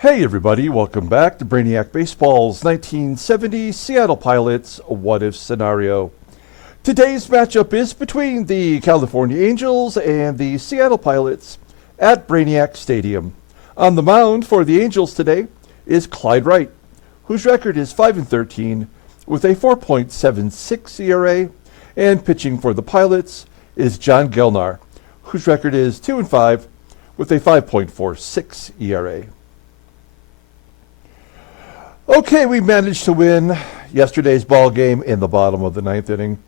Hey everybody, welcome back to Brainiac Baseball's 1970 Seattle Pilots What If Scenario. Today's matchup is between the California Angels and the Seattle Pilots at Brainiac Stadium. On the mound for the Angels today is Clyde Wright, whose record is 5-13 with a 4.76 ERA, and pitching for the Pilots is John Gelnar, whose record is 2-5 with a 5.46 ERA. Okay, we managed to win yesterday's ball game in the bottom of the ninth inning.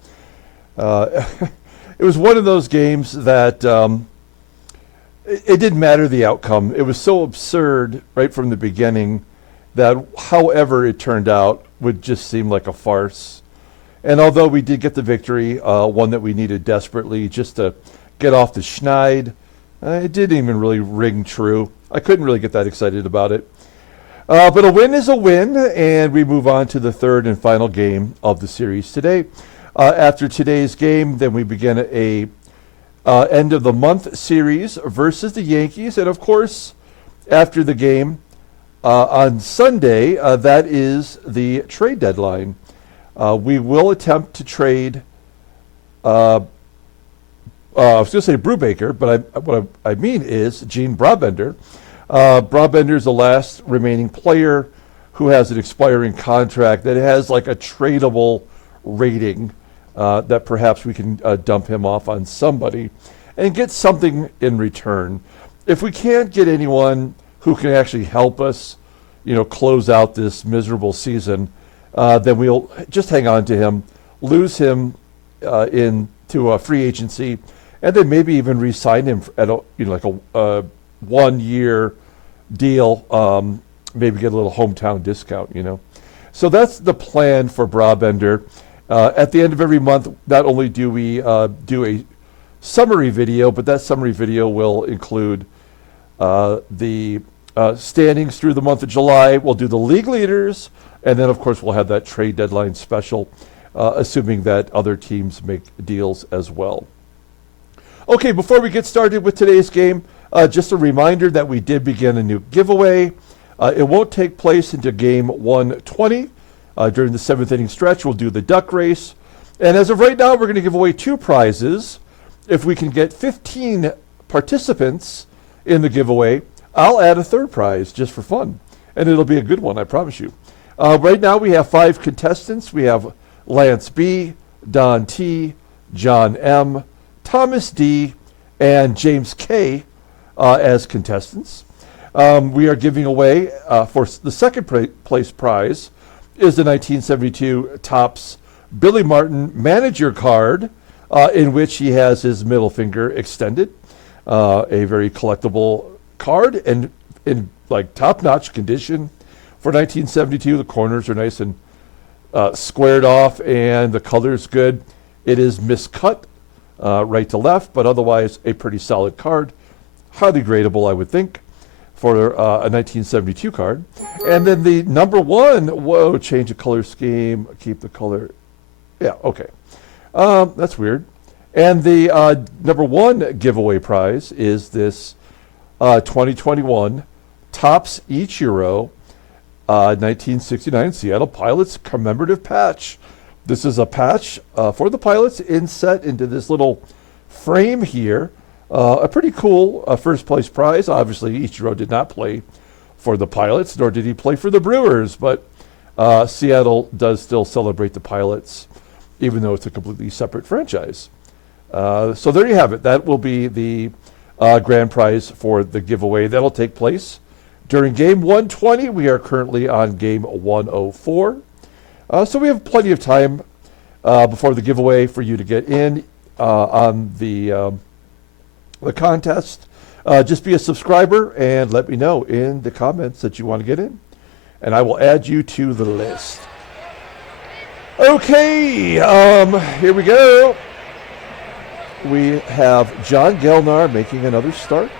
It was one of those games that it didn't matter the outcome. It was so absurd right from the beginning that however it turned out would just seem like a farce. And although we did get the victory, one that we needed desperately just to get off the schneid, it didn't even really ring true. I couldn't really get that excited about it. But a win is a win, and we move on to the third and final game of the series today. After today's game, then we begin a end of the month series versus the Yankees. And of course, after the game on Sunday, that is the trade deadline. We will attempt to trade, I was going to say Brubaker, but what I mean is Gene Brabender. Brabender is the last remaining player who has an expiring contract that has like a tradable rating that perhaps we can dump him off on somebody and get something in return. If we can't get anyone who can actually help us, close out this miserable season, then we'll just hang on to him, lose him into a free agency, and then maybe even re-sign him at a 1 year deal, maybe get a little hometown discount, So that's the plan for Brabender. At the end of every month, not only do we do a summary video, but that summary video will include the standings through the month of July. We'll do the league leaders, and then, of course, we'll have that trade deadline special, assuming that other teams make deals as well. Okay, before we get started with today's game, just a reminder that we did begin a new giveaway. It won't take place into game 120. During the seventh inning stretch, we'll do the duck race. And as of right now, we're going to give away 2 prizes. If we can get 15 participants in the giveaway, I'll add a 3rd prize just for fun. And it'll be a good one, I promise you. Right now, we have 5 contestants. We have Lance B., Don T., John M., Thomas D., and James K. As contestants. We are giving away, for the second place prize, is the 1972 Topps Billy Martin manager card, in which he has his middle finger extended. A very collectible card, and in like top-notch condition for 1972. The corners are nice and squared off, and the color's good. It is miscut right to left, but otherwise a pretty solid card. Highly gradable, I would think, for a 1972 card. And then the number 1, change the color scheme, keep the color. Yeah, okay. That's weird. And the number 1 giveaway prize is this 2021 Topps Ichiro 1969 Seattle Pilots commemorative patch. This is a patch for the Pilots inset into this little frame here. A pretty cool first place prize. Obviously, Ichiro did not play for the Pilots, nor did he play for the Brewers, but Seattle does still celebrate the Pilots, even though it's a completely separate franchise. So there you have it. That will be the grand prize for the giveaway. That'll take place during game 120. We are currently on game 104. So we have plenty of time before the giveaway for you to get in on the contest. Just be a subscriber and let me know in the comments that you want to get in, and I will add you to the list. Okay, here we go. We have John Gelnar making another start.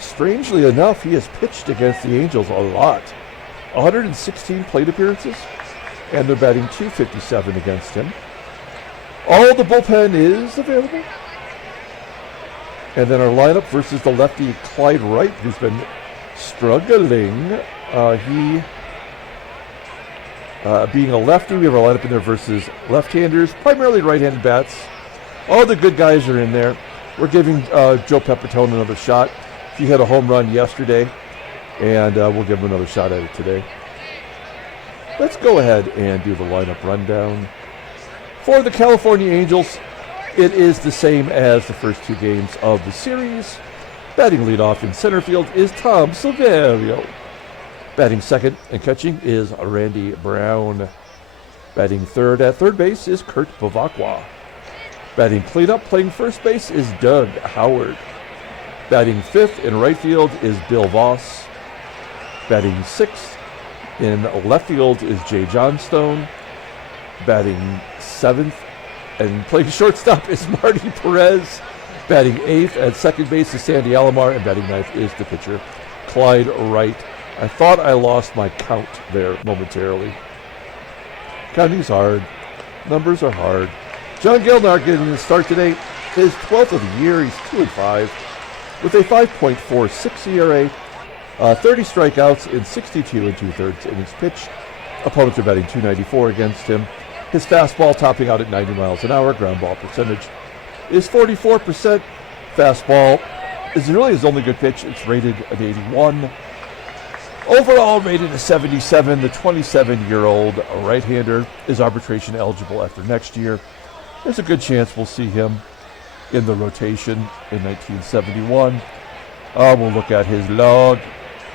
Strangely enough, he has pitched against the Angels a lot. 116 plate appearances, and they're batting .257 against him. All the bullpen is available. And then our lineup versus the lefty Clyde Wright, who's been struggling. He, being a lefty, we have our lineup in there versus left-handers, primarily right-handed bats. All the good guys are in there. We're giving Joe PEPITONE another shot. He hit a home run yesterday, and we'll give him another shot at it today. Let's go ahead and do the lineup rundown. For the California Angels, it is the same as the first two games of the series. Batting leadoff in center field is Tom SILVERIO. Batting second and catching is Randy Brown. Batting third at third base is Kurt BEVACQUA. Batting cleanup playing first base is Doug Howard. Batting fifth in right field is Bill VOSS. Batting sixth in left field is JOHNSTONE. Batting seventh and playing shortstop is Marty PEREZ. Batting eighth at second base is Sandy ALOMAR, and batting ninth is the pitcher, Clyde Wright. I thought I lost my count there momentarily. Counting's hard. Numbers are hard. John Gelnar getting the start today. His 12th of the year. He's 2-5 with a 5.46 ERA, 30 strikeouts in 62 2/3 innings pitched. Opponents are batting .294 against him. His fastball topping out at 90 miles an hour. Ground ball percentage is 44%. Fastball is really his only good pitch. It's rated at 81. Overall rated a 77. The 27-year-old right-hander is arbitration eligible after next year. There's a good chance we'll see him in the rotation in 1971. We'll look at his log.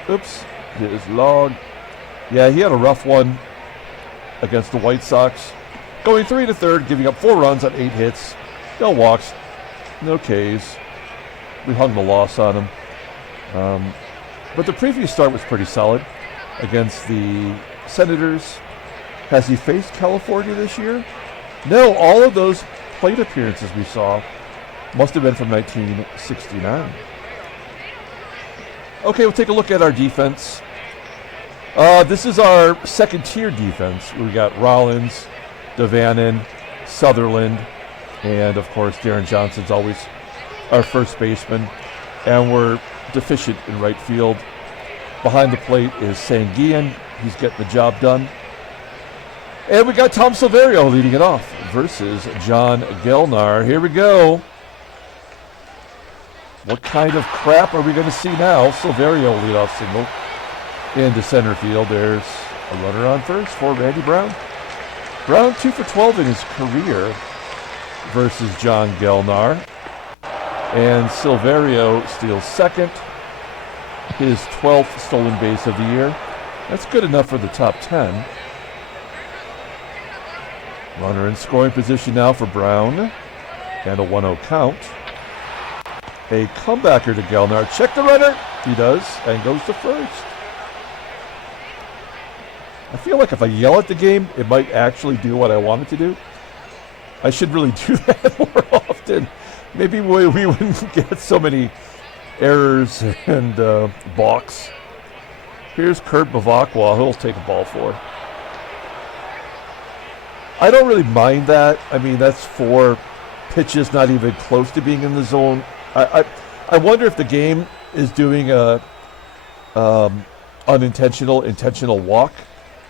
Oops, his log. Yeah, he had a rough one against the White Sox. Going 3 to third, giving up 4 runs on 8 hits. No walks, no Ks. We hung the loss on him. But the previous start was pretty solid against the Senators. Has he faced California this year? No, all of those plate appearances we saw must have been from 1969. Okay, we'll take a look at our defense. This is our second-tier defense. We got Rollins, DaVANON, Sutherland, and of course Deron Johnson's always our first baseman. And we're deficient in right field. Behind the plate is SANGUILLEN. He's getting the job done. And we got Tom SILVERIO leading it off versus John Gelnar. Here we go. What kind of crap are we going to see now? SILVERIO leadoff single into center field. There's a runner on first for Randy Brown. Brown 2 for 12 in his career versus John Gelnar. And SILVERIO steals second, his 12th stolen base of the year. That's good enough for the top 10. Runner in scoring position now for Brown, and a 1-0 count. A comebacker to Gelnar. Check the runner. He does, and goes to first. I feel like if I yell at the game, it might actually do what I want it to do. I should really do that more often. Maybe we wouldn't get so many errors and balks. Here's Kurt BEVACQUA. He'll take a ball 4. I don't really mind that. I mean, that's 4 pitches, not even close to being in the zone. I wonder if the game is doing a intentional walk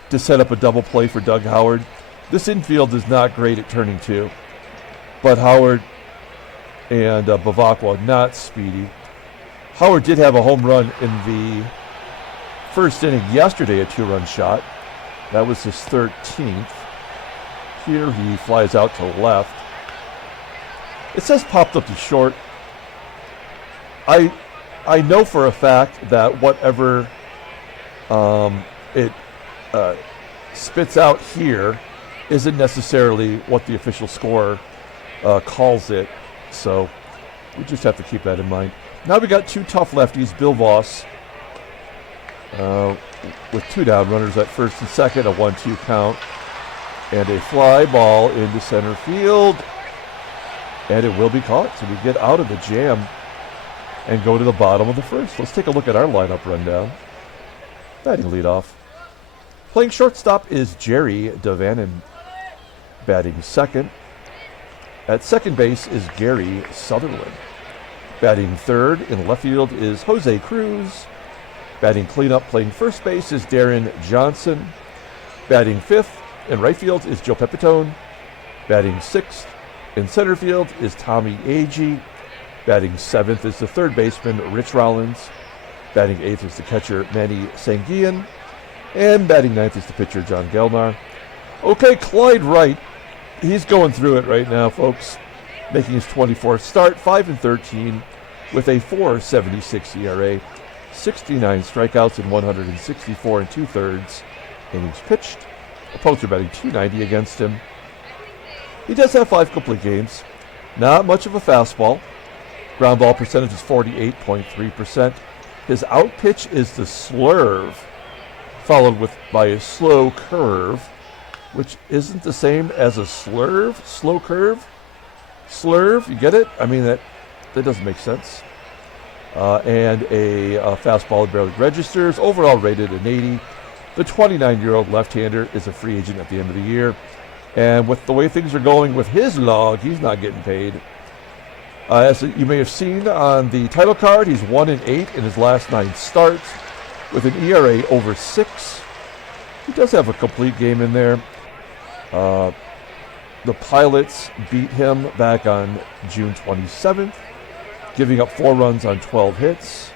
to set up a double play for Doug Howard. This infield is not great at turning 2, but Howard and BEVACQUA not speedy. Howard did have a home run in the first inning yesterday, a 2-run shot. That was his 13th. Here he flies out to left. It says popped up to short. I know for a fact that whatever it spits out here isn't necessarily what the official scorer calls it. So we just have to keep that in mind. Now we got 2 tough lefties, Bill VOSS, with 2 down runners at first and second, a 1-2 count, and a fly ball into center field. And it will be caught, so we get out of the jam and go to the bottom of the first. Let's take a look at our lineup rundown. Batting leadoff. Playing shortstop is Jerry DaVanon. Batting second. At second base is Gary Sutherland. Batting third in left field is Jose Cruz. Batting cleanup, playing first base, is Deron Johnson. Batting fifth in right field is Joe PEPITONE. Batting sixth in center field is Tommie AGEE. Batting seventh is the third baseman, Rich Rollins. Batting eighth is the catcher, Manny SANGUILLEN. And batting ninth is the pitcher, John Gelnar. Okay, Clyde Wright. He's going through it right now, folks. Making his 24th start, 5-13, with a 4.76 ERA, 69 strikeouts in 164 2/3 innings pitched. Opponents are batting .290 against him. He does have 5 complete games. Not much of a fastball. Ground ball percentage is 48.3%. His out pitch is the slurve, followed by a slow curve, which isn't the same as a slurve. Slow curve? Slurve, you get it? I mean, that doesn't make sense. And a fastball that barely registers. Overall rated an 80. The 29-year-old left-hander is a free agent at the end of the year. And with the way things are going with his log, he's not getting paid. As you may have seen on the title card, he's 1-8 in his last 9 starts with an ERA over 6. He does have a complete game in there. The Pilots beat him back on June 27th, giving up 4 runs on 12 hits.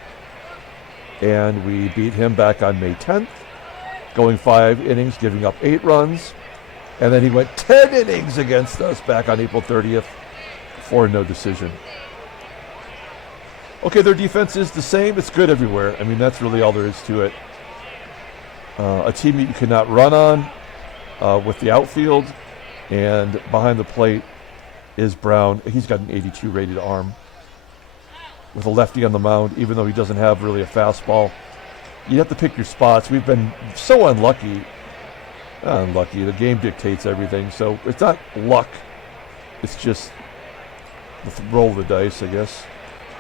And we beat him back on May 10th, going 5 innings, giving up 8 runs. And then he went 10 innings against us back on April 30th for no decision. Okay, their defense is the same. It's good everywhere. I mean, that's really all there is to it. A team that you cannot run on with the outfield. And behind the plate is Brown. He's got an 82 rated arm with a lefty on the mound, even though he doesn't have really a fastball. You have to pick your spots. We've been so unlucky. Unlucky. The game dictates everything. So it's not luck. It's just the roll of the dice, I guess.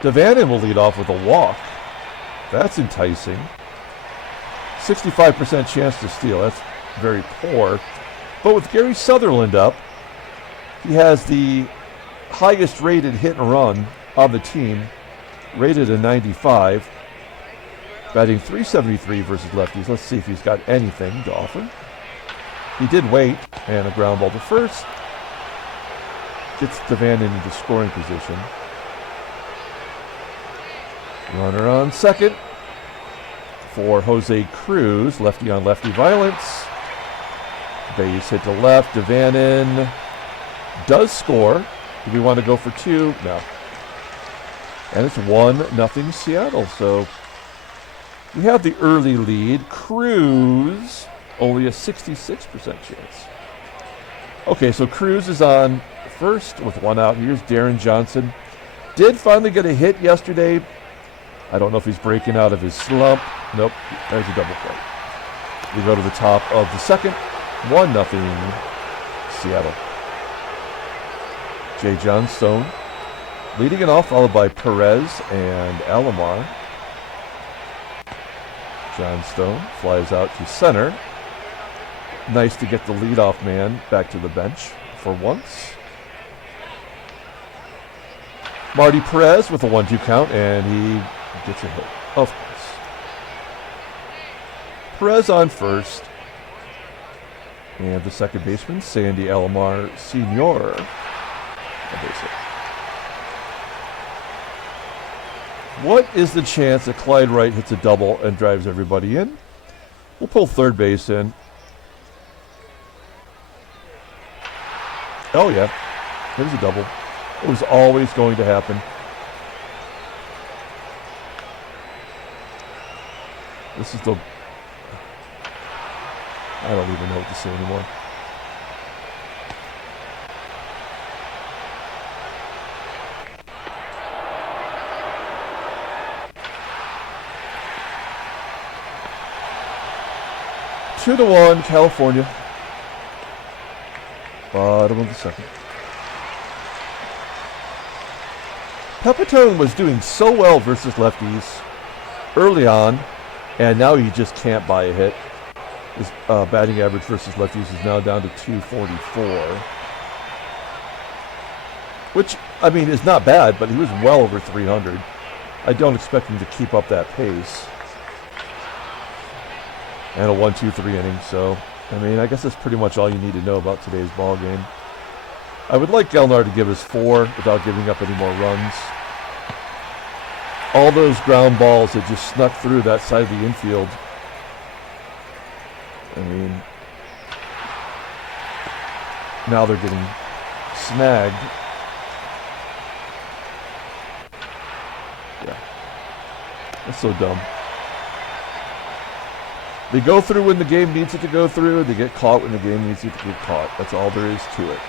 DaVANON will lead off with a walk. That's enticing. 65% chance to steal. That's very poor. But with Gary Sutherland up, he has the highest rated hit and run on the team, rated a 95. Batting .373 versus lefties. Let's see if he's got anything to offer. He did wait, and a ground ball to first. Gets DaVANON into scoring position. Runner on second for Jose Cruz. Lefty on lefty violence. Base hit to left. DaVANON does score. Do we want to go for 2? No. And it's 1-0 Seattle. So we have the early lead. Cruz, only a 66% chance. Okay, so Cruz is on first with 1 out. Here's Deron Johnson. Did finally get a hit yesterday. I don't know if he's breaking out of his slump. Nope, there's a double play. We go to the top of the second. 1-0 Seattle. Johnstone leading it off, followed by PEREZ and ALOMAR. Johnstone flies out to center. Nice to get the leadoff man back to the bench for once. Marty PEREZ with a 1-2 count, and he gets a hit, of course. PEREZ on first. And the second baseman, Sandy ALOMAR Sr. What is the chance that Clyde Wright hits a double and drives everybody in? We'll pull third base in. Oh, yeah. There's a double. It was always going to happen. This is the... I don't even know what to say anymore. Two to 1, California. Bottom of the second. PEPITONE was doing so well versus lefties early on, and now he just can't buy a hit. His batting average versus lefties is now down to 244. Which, I mean, is not bad, but he was well over 300. I don't expect him to keep up that pace. and a 1-2-3 inning. So, I mean, I guess that's pretty much all you need to know about today's ball game. I would like Gelnar to give us 4 without giving up any more runs. All those ground balls that just snuck through that side of the infield. I mean, now they're getting snagged. Yeah. That's so dumb. They go through when the game needs it to go through. They get caught when the game needs it to get caught. That's all there is to it.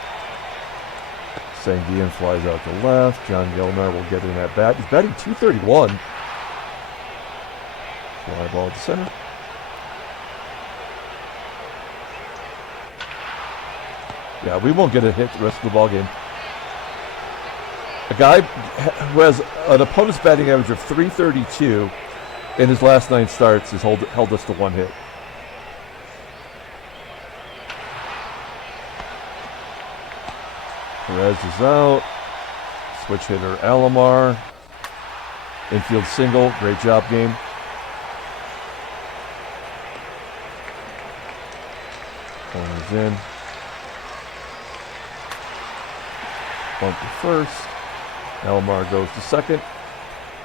SANGUILLEN flies out to left. John Gelnar will get in at bat. He's batting .231. Fly ball to center. Yeah, we won't get a hit the rest of the ball game. A guy who has an opponent's batting average of .332 in his last 9 starts has held us to 1 hit. PEREZ is out. Switch hitter ALOMAR. Infield single. Great job, game. Corner's in. Bunt to first. ALOMAR goes to second.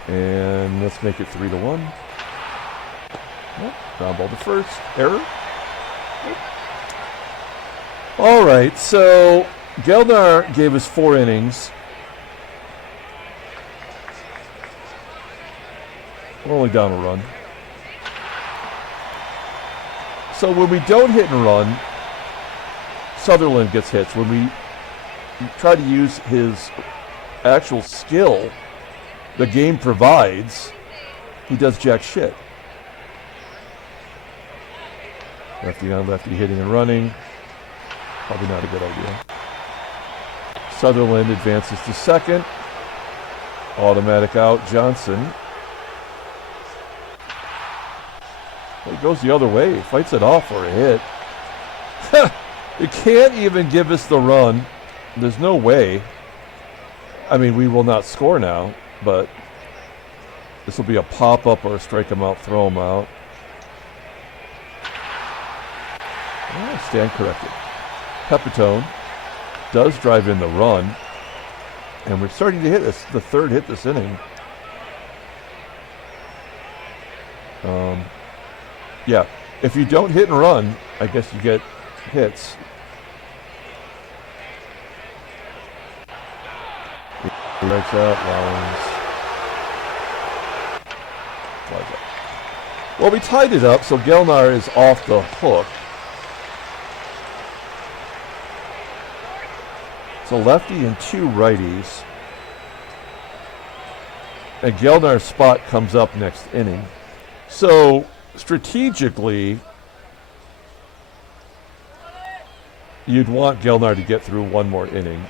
And let's make it 3-1. Yep. Ground ball to first. Error. Yep. All right, so Gelnar gave us 4 innings. We're only down a run. So when we don't hit and run, Sutherland gets hits. When we try to use his actual skill the game provides, he does jack shit. Lefty on lefty hitting and running. Probably not a good idea. Sutherland advances to second. Automatic out, Johnson. Well, he goes the other way. Fights it off for a hit. You can't even give us the run. There's no way. I mean, we will not score now, but this will be a pop-up or a strike him out, throw him out. Oh, stand corrected. PEPITONE does drive in the run, and we're starting to hit this, the 3rd hit this inning. Yeah, if you don't hit and run, I guess you get hits. Wright out, ROLLINS. Flies up. Well, we tied it up, so Gelnar is off the hook. It's a lefty and 2 righties. And Gelnar's spot comes up next inning. So, strategically, you'd want Gelnar to get through 1 more inning.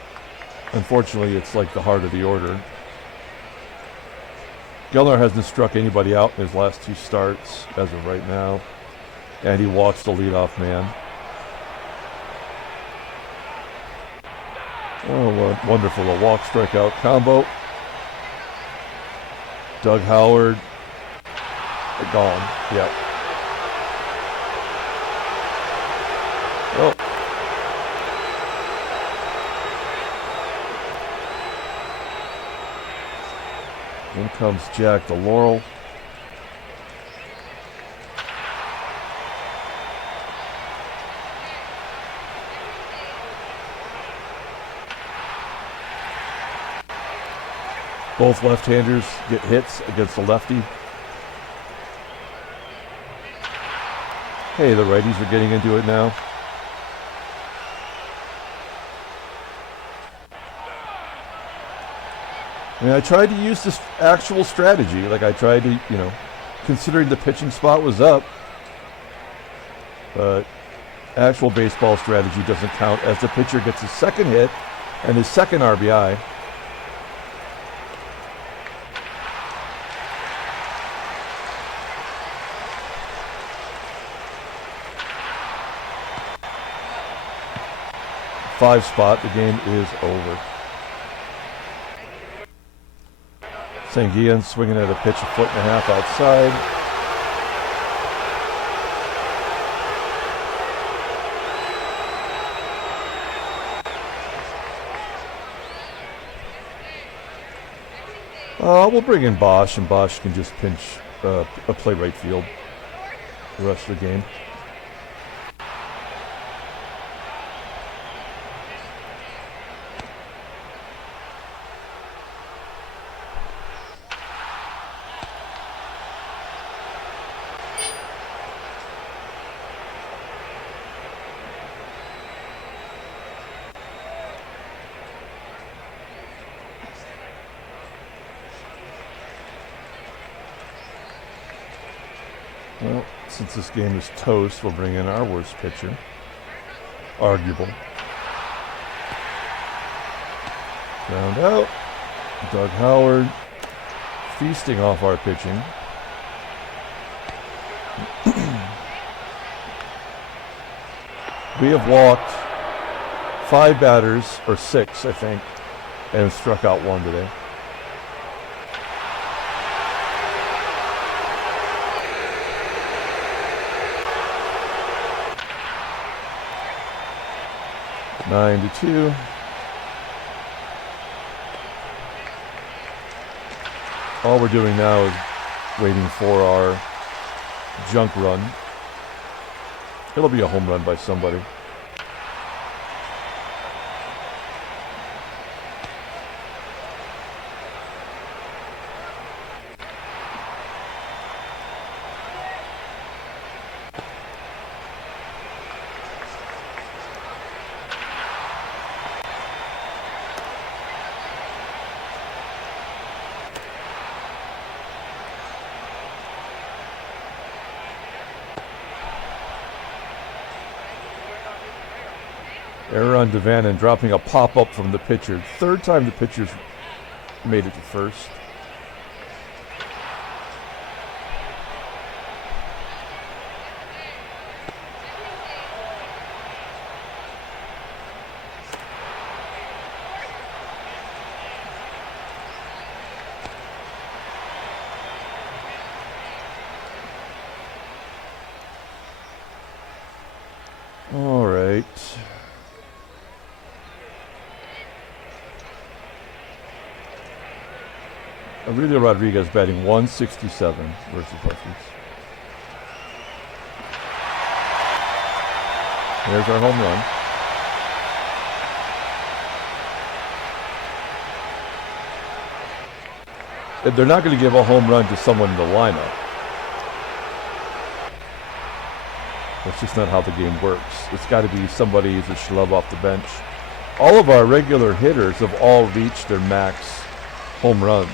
Unfortunately, it's like the heart of the order. Gelnar hasn't struck anybody out in his last 2 starts as of right now. And he walks the leadoff man. Oh, wonderful. A walk strikeout combo. Doug Howard. Gone. Yep. Well. In comes Jack the Laurel. Both left-handers get hits against the lefty. Hey, the righties are getting into it now. I mean, I tried to use this actual strategy. Like, I tried to, you know, considering the pitching spot was up. But actual baseball strategy doesn't count as the pitcher gets his 2nd hit and his 2nd RBI. Five spot, the game is over. SANGUILLEN swinging at a pitch 1.5 feet outside. We'll bring in Bosch, and Bosch can just pinch play right field the rest of the game. Well, since this game is toast, we'll bring in our worst pitcher. Arguable. Ground out. Doug Howard feasting off our pitching. We have walked 5 batters, or 6, I think, and struck out 1 today. Nine to 2. All we're doing now is waiting for our junk run. It'll be a home run by somebody. Error on DaVANON, dropping a pop-up from the pitcher. 3rd time the pitcher's made it to first. All right. Aurelio Rodriguez batting 167 versus lefties. There's our home run. They're not going to give a home run to someone in the lineup. That's just not how the game works. It's got to be somebody who's a schlub off the bench. All of our regular hitters have all reached their max home runs.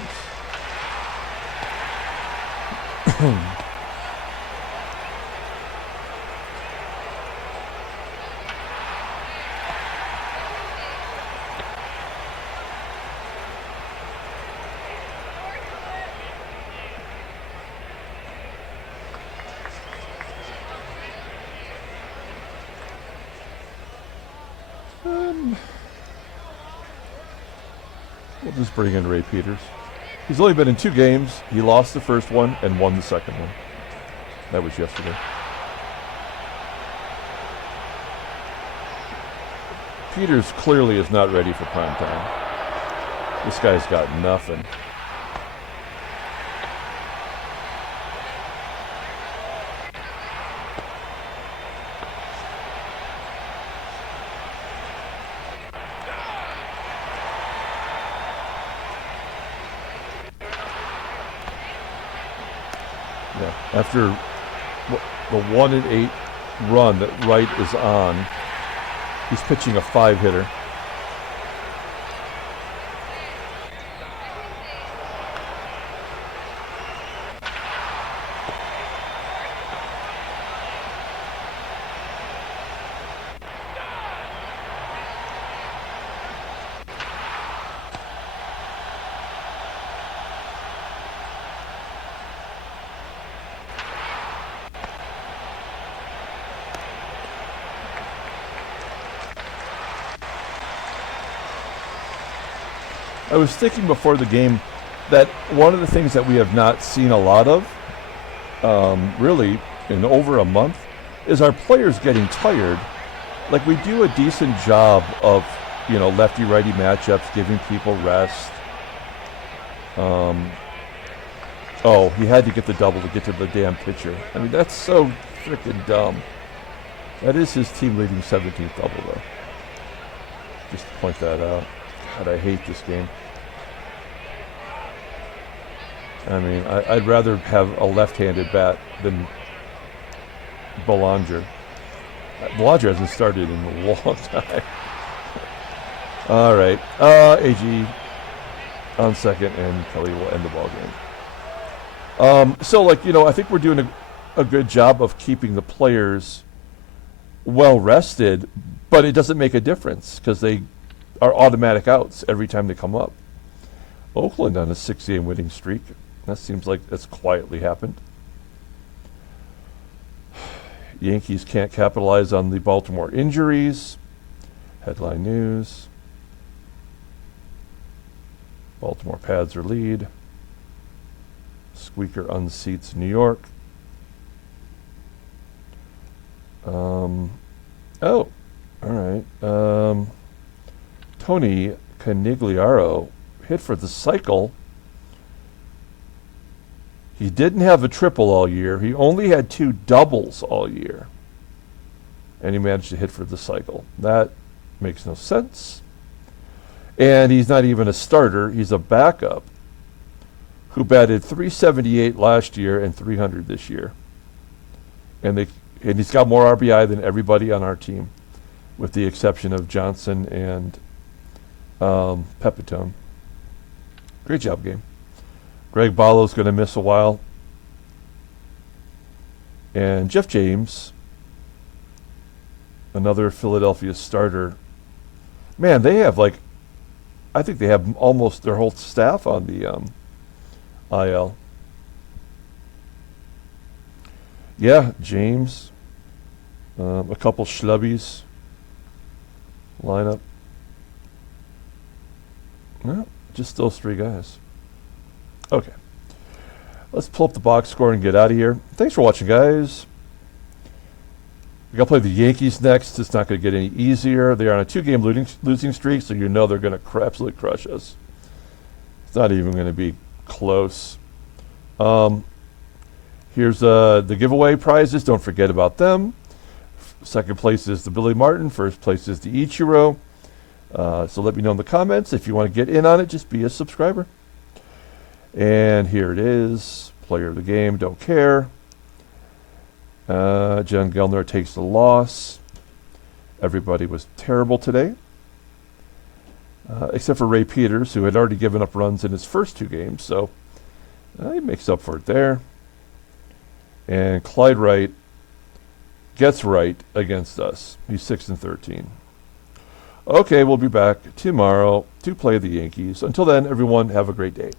We'll just bring in Ray Peters. He's only been in 2 games. He lost the first one and won the second one. That was yesterday. Peters clearly is not ready for prime time. This guy's got nothing. Yeah, after the 1-8 run that Wright is on, he's pitching a 5-hitter. I was thinking before the game that one of the things that we have not seen a lot of, really, in over a month, is our players getting tired. Like, we do a decent job of, lefty-righty matchups, giving people rest. Oh, he had to get the double to get to the damn pitcher. I mean, that's so freaking dumb. That is his team-leading 17th double, though. Just to point that out. God, I hate this game. I mean, I'd rather have a left-handed bat than Belanger. Belanger hasn't started in a long time. All right. AGEE on second, and Kelly will end the ball game. So, like, you know, I think we're doing a good job of keeping the players well rested, but it doesn't make a difference because they are automatic outs every time they come up. Oakland on a 6-game winning streak. That seems like that's quietly happened. Yankees can't capitalize on the Baltimore injuries. Headline news. Baltimore pads their lead. Squeaker unseats New York. Oh, all right. Tony Canigliaro hit for the cycle. He didn't have a triple all year. He only had 2 doubles all year. And he managed to hit for the cycle. That makes no sense. And he's not even a starter. He's a backup who batted .378 last year and .300 this year. And he's got more RBI than everybody on our team, with the exception of Johnson and Pepitone. Great job, game. Greg Barlow's going to miss a while. And Jeff James, another Philadelphia starter. Man, they have I think they have almost their whole staff on the IL. Yeah, James. A couple schlubbies. Lineup. No, just those 3 guys. Okay. Let's pull up the box score and get out of here. Thanks for watching, guys. We got to play the Yankees next. It's not going to get any easier. They are on a 2-game losing streak, so you know they're going to absolutely crush us. It's not even going to be close. Here's the giveaway prizes. Don't forget about them. Second place is the Billy Martin. First place is the Ichiro. So let me know in the comments. If you want to get in on it, just be a subscriber. And here it is. Player of the game. Don't care. John Gelnar takes the loss. Everybody was terrible today. Except for Ray Peters, who had already given up runs in his first 2 games. So he makes up for it there. And Clyde Wright gets right against us. He's 6-13. Okay, we'll be back tomorrow to play the Yankees. Until then, everyone, have a great day.